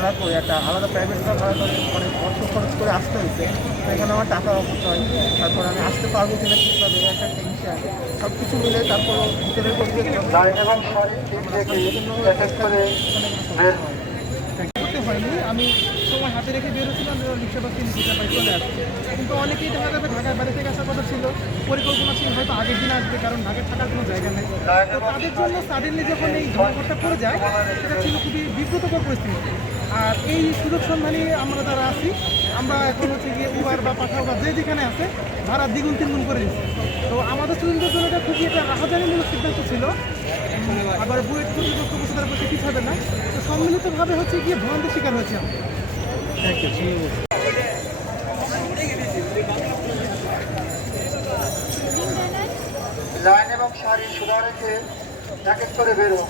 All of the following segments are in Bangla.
ভাড়া করে, একটা আলাদা প্রাইভেট কার ভাড়া করে অনেক অর্থ খরচ করে আসতে হয়েছে। তো এখানে আমার টাকা অপচয়, তারপর আমি আসতে পারবো কিনা ঠিকভাবে একটা টেনশন, সব কিছু মিলে তারপরও ভিতরের পরিবেশ করতে হয়নি। আমি সময় হাতে রেখে বেরোছিলাম, রিক্সা বা 3 ঘন্টা পাই চলে আসছে। কিন্তু অনেকেই দেখা যাবে ঢাকার বাড়ি থেকে আসার কথা ছিল, পরিকল্পনা ছিল হয়তো আগের দিন আসবে, কারণ ঢাকায় থাকার কোনো জায়গা নেই। তো তাদের জন্য সাডেনলি যখন এই ধর্মঘটটা পড়ে যায়, সেটা ছিল খুবই বিব্রতকর পরিস্থিতি। আর এই সুযোগ সন্ধানী আমরা যারা আছি, আমরা এখন হচ্ছে গিয়ে উবার বা পাঠাও বা যে যেখানে আছে ভাড়া দ্বিগুণ তিনগুণ করে দিচ্ছি। তো আমাদের স্টুডেন্টদের জন্য এটা খুবই একটা রাহাজানিমূলক সিদ্ধান্ত ছিল। আবার বুয়েট কর্তৃপক্ষ বসে তার প্রতি পিছাবে না। তো সম্মিলিতভাবে হচ্ছে গিয়ে ভ্রান্তির শিকার হয়েছে আমরা। Thank you. লাইন এবং সারি সুধা রেখে এক এক করে বেরো।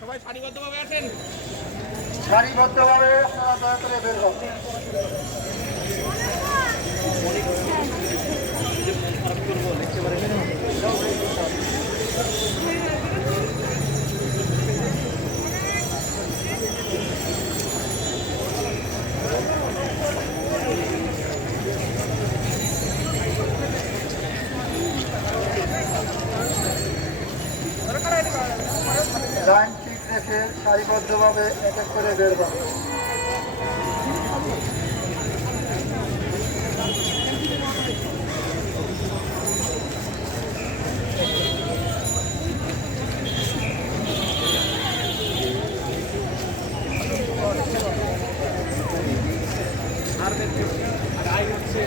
সবাই সারিবদ্ধভাবে আছেন, সারিবদ্ধভাবে আপনারা দয়া করে বের হন। লাইন ঠিক রেখে সারিবদ্ধভাবে এক এক করে বের হন। আর আই হচ্ছে